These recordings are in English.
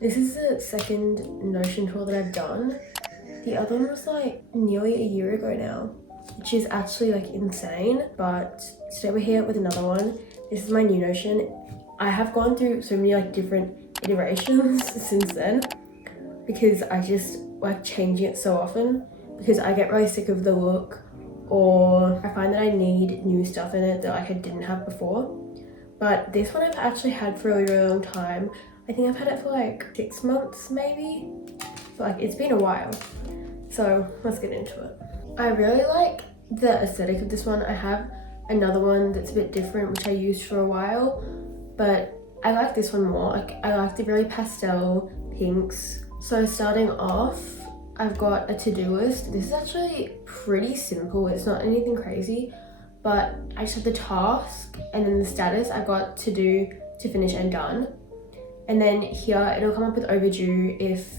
This is the second Notion tour that I've done. The other one was like nearly a year ago now, which is actually like insane. But today we're here with another one. This is my new Notion. I have gone through so many like different iterations since then because I just like changing it so often because I get really sick of the look, or I find that I need new stuff in it that like I didn't have before. But this one I've actually had for a really, really long time. I think I've had it for like 6 months maybe. But like it's been a while. So let's get into it. I really like the aesthetic of this one. I have another one that's a bit different which I used for a while, but I like this one more. Like I like the really pastel pinks. So starting off, I've got a to-do list. This is actually pretty simple. It's not anything crazy, but I just have the task and then the status I've got to do, to finish and done. And then here it'll come up with overdue if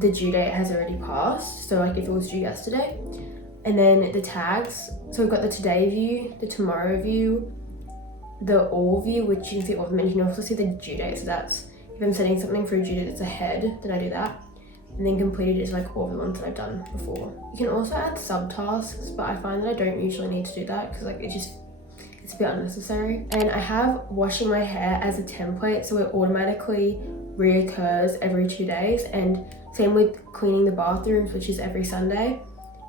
the due date has already passed. So like if it was due yesterday. And then the tags. So we've got the today view, the tomorrow view, the all view, which you can see all of them, and you can also see the due date. So that's if I'm setting something for a due date that's ahead, then I do that. And then completed is like all of the ones that I've done before. You can also add subtasks, but I find that I don't usually need to do that because like it's a bit unnecessary. And I have washing my hair as a template, so it automatically reoccurs every 2 days, and same with cleaning the bathrooms, which is every Sunday,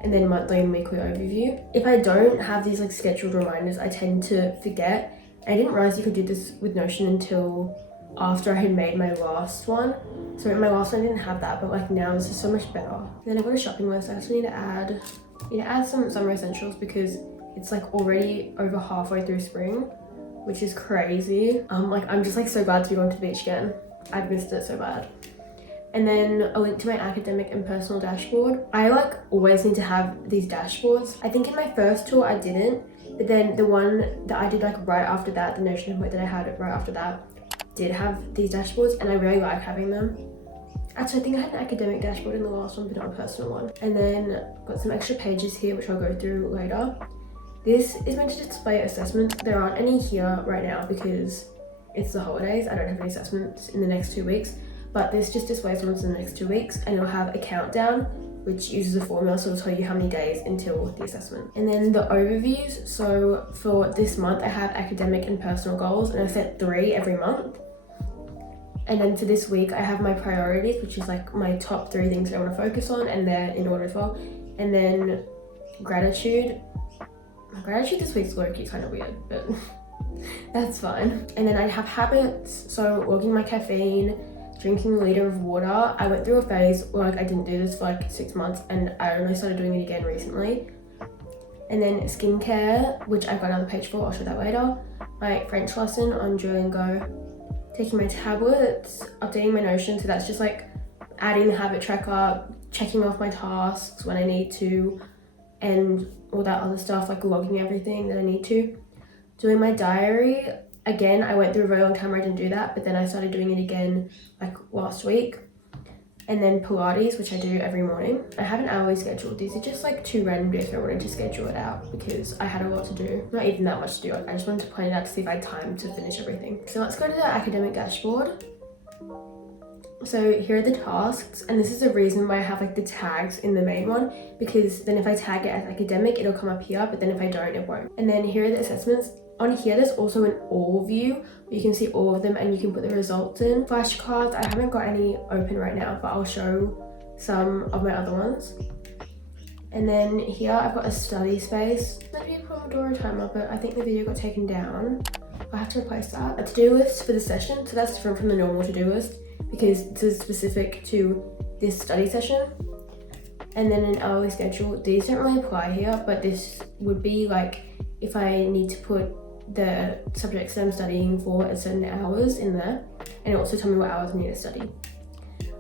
and then monthly and weekly overview. If I don't have these like scheduled reminders, I tend to forget. I didn't realize you could do this with Notion until after I had made my last one. So in my last one I didn't have that, but like now this is so much better. And then I've got a shopping list. I also need to add some summer essentials because it's like already over halfway through spring, which is crazy. Like I'm just like so glad to be going to the beach again. I've missed it so bad. And then a link to my academic and personal dashboard. I like always need to have these dashboards. I think in my first tour I didn't, but then the one that I did like right after that, the Notion template that I had right after that, did have these dashboards, and I really like having them. Actually, I think I had an academic dashboard in the last one, but not a personal one. And then got some extra pages here, which I'll go through later. This is meant to display assessments. There aren't any here right now because it's the holidays. I don't have any assessments in the next 2 weeks, but this just displays ones in the next 2 weeks, and it'll have a countdown, which uses a formula, so it'll tell you how many days until the assessment. And then the overviews. So for this month, I have academic and personal goals, and I set 3 every month. And then for this week, I have my priorities, which is like my top 3 things that I want to focus on, and they're in order as well. And then gratitude. My gratitude this week's low-key kind of weird, but that's fine. And then I have habits, so logging my caffeine, drinking a liter of water. I went through a phase where like I didn't do this for like 6 months, and I only started doing it again recently. And then skincare, which I've got another page for, I'll show that later. My French lesson on Duolingo. Taking my tablets, updating my Notion, so that's just like adding the habit tracker, checking off my tasks when I need to, and all that other stuff, like logging everything that I need to. Doing my diary, again, I went through a very long time where I didn't do that, but then I started doing it again like last week. And then Pilates, which I do every morning. I have an hourly schedule. These are just like 2 random days where I wanted to schedule it out because I had a lot to do. Not even that much to do. Like I just wanted to plan it out to see if I had time to finish everything. So let's go to the academic dashboard. So here are the tasks, and this is the reason why I have like the tags in the main one, because then if I tag it as academic, it'll come up here, but then if I don't, it won't. And then here are the assessments. On here, there's also an all view. You can see all of them and you can put the results in. Flashcards, I haven't got any open right now, but I'll show some of my other ones. And then here I've got a study space. That'd be a Pomodoro timer, but I think the video got taken down. I have to replace that. A to-do list for the session, so that's different from the normal to-do list because this is specific to this study session. And then an hourly schedule. These don't really apply here, but this would be like if I need to put the subjects that I'm studying for at certain hours in there, and also tell me what hours I need to study.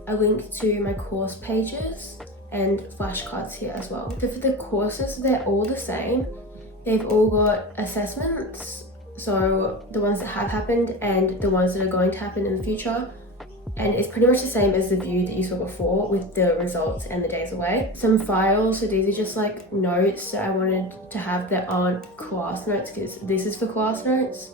A link to my course pages and flashcards here as well. So for the courses, they're all the same. They've all got assessments, so the ones that have happened and the ones that are going to happen in the future. And it's pretty much the same as the view that you saw before with the results and the days away. Some files, so these are just like notes that I wanted to have that aren't class notes because this is for class notes.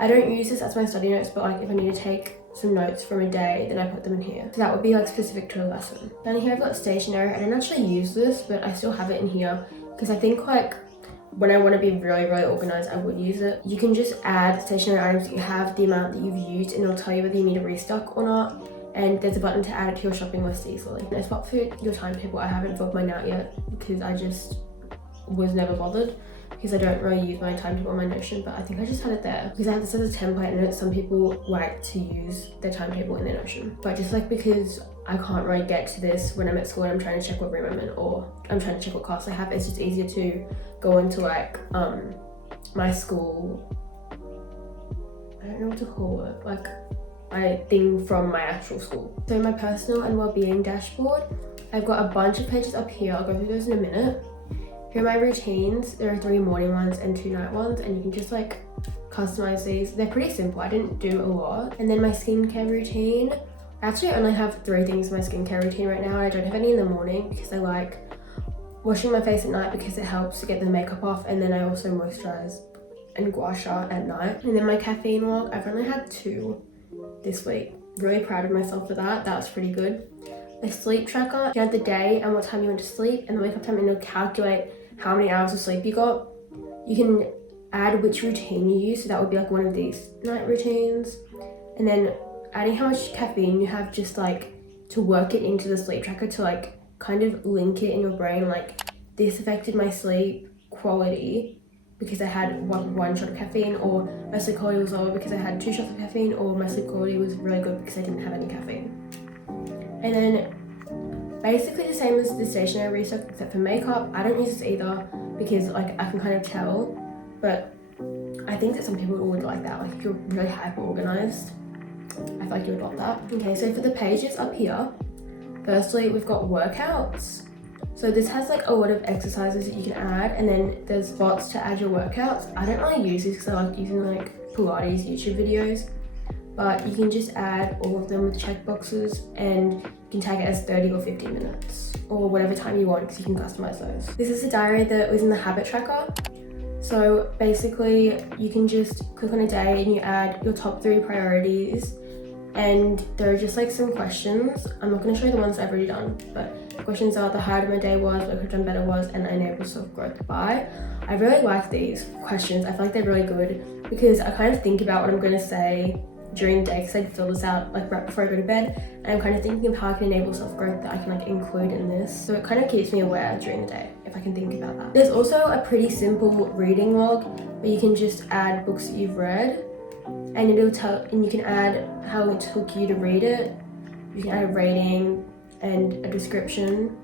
I don't use this as my study notes, but like if I need to take some notes from a day, then I put them in here. So that would be like specific to a lesson. Down here I've got stationery. I didn't actually use this, but I still have it in here because I think like when I want to be really, really organized, I would use it. You can just add stationery items that you have, the amount that you've used, and it'll tell you whether you need a restock or not. And there's a button to add it to your shopping list easily. And a spot for your timetable. I haven't filled mine out yet because I just was never bothered, because I don't really use my timetable on my Notion, but I think I just had it there because I have this as a template, and some people like to use their timetable in their Notion. But just like because I can't really get to this when I'm at school and I'm trying to check what room I'm in, or I'm trying to check what class I have, it's just easier to go into like my school, I don't know what to call it, like my thing from my actual school. So my personal and well-being dashboard, I've got a bunch of pages up here. I'll go through those in a minute. Here are my routines. There are 3 morning ones and 2 night ones, and you can just like customize these. They're pretty simple. I didn't do a lot. And then my skincare routine. I actually only have 3 things in my skincare routine right now. I don't have any in the morning because I like washing my face at night because it helps to get the makeup off, and then I also moisturize and gua sha at night. And then my caffeine log, I've only had 2 this week. Really proud of myself for that. That was pretty good. My sleep tracker, you have the day and what time you went to sleep, and the wake up time, and it'll calculate how many hours of sleep you got. You can add which routine you use, so that would be like one of these night routines. And then adding how much caffeine you have, just like to work it into the sleep tracker to like kind of link it in your brain, like this affected my sleep quality because I had one shot of caffeine, or my sleep quality was lower because I had 2 shots of caffeine, or my sleep quality was really good because I didn't have any caffeine. And then basically the same as the stationery restock except for makeup. I don't use this either because like I can kind of tell, but I think that some people would like that. Like if you're really hyper organized, I feel like you would love that. Okay, so for the pages up here, firstly we've got workouts. So this has like a lot of exercises that you can add, and then there's spots to add your workouts. I don't really use these because I like using like Pilates YouTube videos, but you can just add all of them with checkboxes, and you can tag it as 30 or 50 minutes or whatever time you want because you can customize those. This is a diary that was in the habit tracker. So basically you can just click on a day and you add your top 3 priorities, and there are just like some questions. I'm not going to show you the ones I've already done, but the questions are: the highlight of my day was, what I could have done better was, and I enable self-growth by. I really like these questions. I feel like they're really good because I kind of think about what I'm going to say during the day, because I fill this out like right before I go to bed, and I'm kind of thinking of how I can enable self-growth that I can like include in this. So it kind of keeps me aware during the day if I can think about that. There's also a pretty simple reading log where you can just add books that you've read, and it'll tell, and you can add how long it took you to read it. You can add a rating and a description.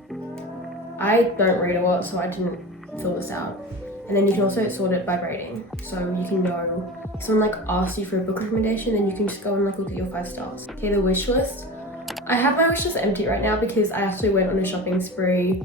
I don't read a lot, so I didn't fill this out. And then you can also sort it by rating, so you can know if someone like asks you for a book recommendation, then you can just go and like look at your 5 stars. Okay, the wish list. I have my wish list empty right now because I actually went on a shopping spree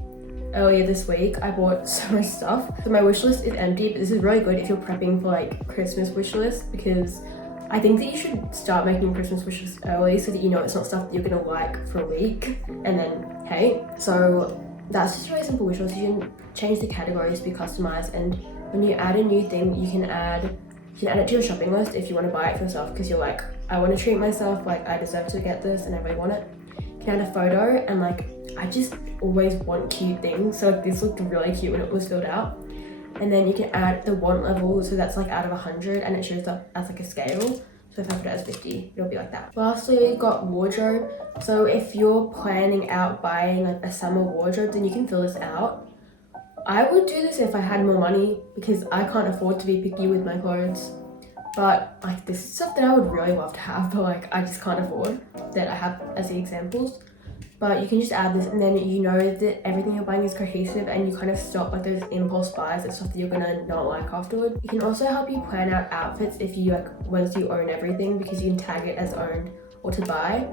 earlier this week. I bought so much stuff, so my wish list is empty. But this is really good if you're prepping for like Christmas wish list, because I think that you should start making Christmas wishes early so that you know it's not stuff that you're gonna like for a week and then hate. So that's just a really simple wish list. You can change the categories to be customized, and when you add a new thing, you can add it to your shopping list if you want to buy it for yourself because you're like, I want to treat myself, like I deserve to get this and I really want it. You can add a photo, and like I just always want cute things, so like this looked really cute when it was filled out. And then you can add the want level, so that's like out of 100, and it shows up as like a scale. So if I put it as 50, it'll be like that. Lastly, we've got wardrobe. So if you're planning out buying like a summer wardrobe, then you can fill this out. I would do this if I had more money because I can't afford to be picky with my clothes. But like this is stuff that I would really love to have, but like I just can't afford, that I have as the examples. But you can just add this, and then you know that everything you're buying is cohesive, and you kind of stop like those impulse buys and stuff that you're gonna not like afterward. It can also help you plan out outfits if you like, once you own everything, because you can tag it as owned or to buy.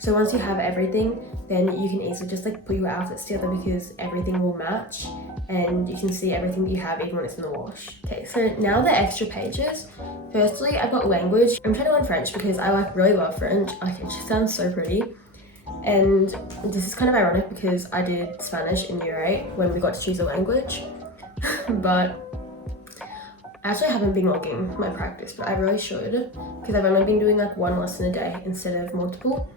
So once you have everything, then you can easily just like put your outfits together because everything will match, and you can see everything that you have even when it's in the wash. Okay, so now the extra pages. Firstly, I've got language. I'm trying to learn French because I like really love French. Like it just sounds so pretty. And this is kind of ironic because I did Spanish in year 8 when we got to choose a language. But I actually haven't been logging my practice, but I really should, because I've only been doing like one lesson a day instead of multiple.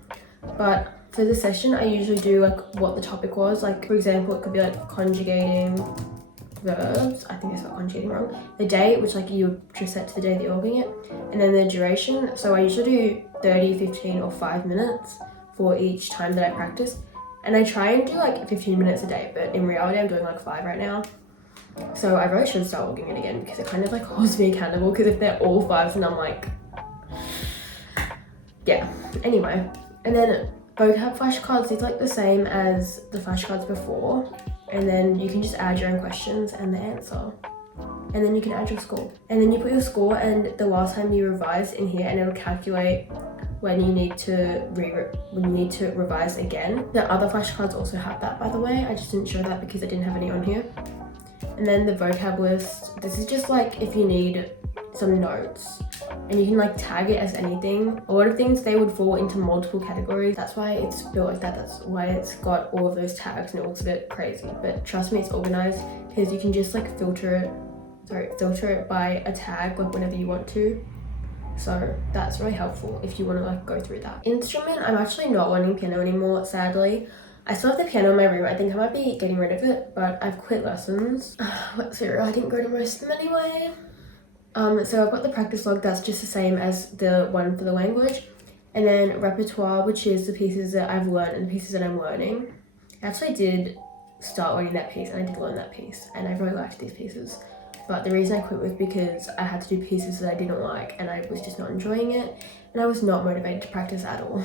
But for the session, I usually do like what the topic was. Like for example, it could be like conjugating verbs. I think I spelled conjugating wrong. The date, which like you just set to the day that you're logging it, and then the duration. So I usually do 30, 15 or 5 minutes for each time that I practice. And I try and do like 15 minutes a day, but in reality I'm doing like 5 right now. So I really should start logging it again, because it kind of like holds me accountable, because if they're all 5s and I'm like, yeah. Anyway, and then vocab flashcards is like the same as the flashcards before, and then you can just add your own questions and the answer, and then you can add your score, and then you put your score and the last time you revised in here, and it'll calculate when you need to revise again. The other flashcards also have that, by the way. I just didn't show that because I didn't have any on here. And then the vocab list, this is just like if you need some notes, and you can like tag it as anything. A lot of things, they would fall into multiple categories. That's why it's built like that. That's why it's got all of those tags, and it looks a bit crazy, but trust me, it's organized, because you can just like filter it by a tag, like whenever you want to. So that's really helpful if you want to like go through that. Instrument, I'm actually not learning piano anymore, sadly. I still have the piano in my room. I think I might be getting rid of it, but I've quit lessons. So I didn't go to most of them anyway. So I've got the practice log, that's just the same as the one for the language. And then repertoire, which is the pieces that I've learned and the pieces that I'm learning. I actually did start learning that piece, and I did learn that piece, and I really liked these pieces. But the reason I quit was because I had to do pieces that I didn't like, and I was just not enjoying it, and I was not motivated to practice at all.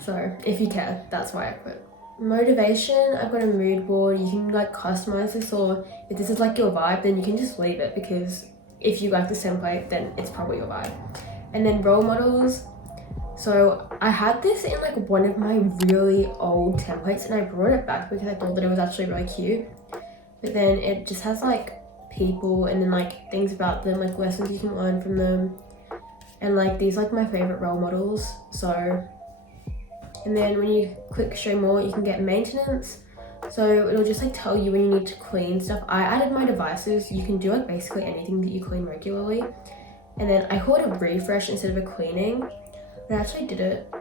So if you care, that's why I quit. Motivation, I've got a mood board. You can like customize this, or if this is like your vibe, then you can just leave it, because if you like this template, then it's probably your vibe. And then role models. So I had this in like one of my really old templates, and I brought it back because I thought that it was actually really cute. But then it just has like people, and then like things about them, like lessons you can learn from them, and like these like my favorite role models. So, and then when you click show more, you can get maintenance. So it'll just like tell you when you need to clean stuff. I added my devices. You can do like basically anything that you clean regularly. And then I called it a refresh instead of a cleaning, but I actually did it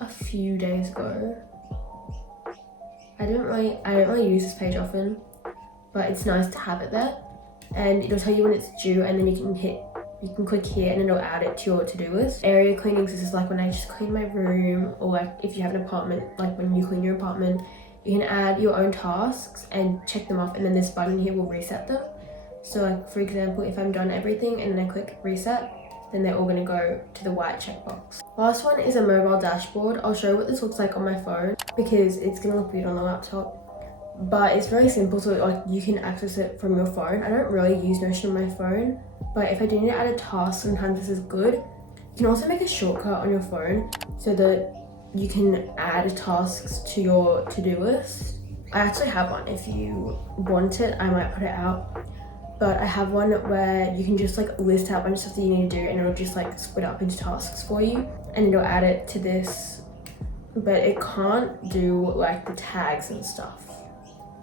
a few days ago. I don't really use this page often, but it's nice to have it there, and it'll tell you when it's due, and then you can click here and it'll add it to your to-do list. Area cleanings, this is like when I just clean my room, or like if you have an apartment, like when you clean your apartment, you can add your own tasks and check them off, and then this button here will reset them. So like for example, if I'm done everything and then I click reset, then they're all going to go to the white checkbox. Last one is a mobile dashboard. I'll show you what this looks like on my phone, because it's going to look weird on the laptop. But it's very simple, so like you can access it from your phone. I don't really use Notion on my phone, but if I do need to add a task, sometimes this is good. You can also make a shortcut on your phone so that you can add tasks to your to-do list. I actually have one. If you want it, I might put it out. But I have one where you can just like list out a bunch of stuff that you need to do, and it'll just like split up into tasks for you, and it'll add it to this, but it can't do like the tags and stuff.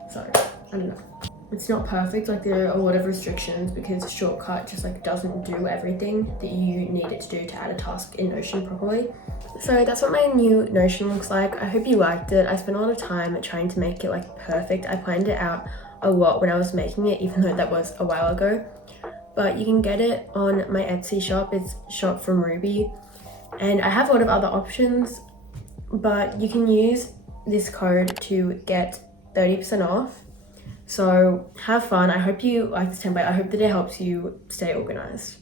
So I don't know, it's not perfect. Like there are a lot of restrictions, because Shortcut just like doesn't do everything that you need it to do to add a task in Notion properly. So that's what my new Notion looks like. I hope you liked it. I spent a lot of time trying to make it like perfect. I planned it out a lot when I was making it, even though that was a while ago. But you can get it on my Etsy shop. It's Shop from Ruby, and I have a lot of other options, but you can use this code to get 30% off. So have fun. I hope you like this template. I hope that it helps you stay organized.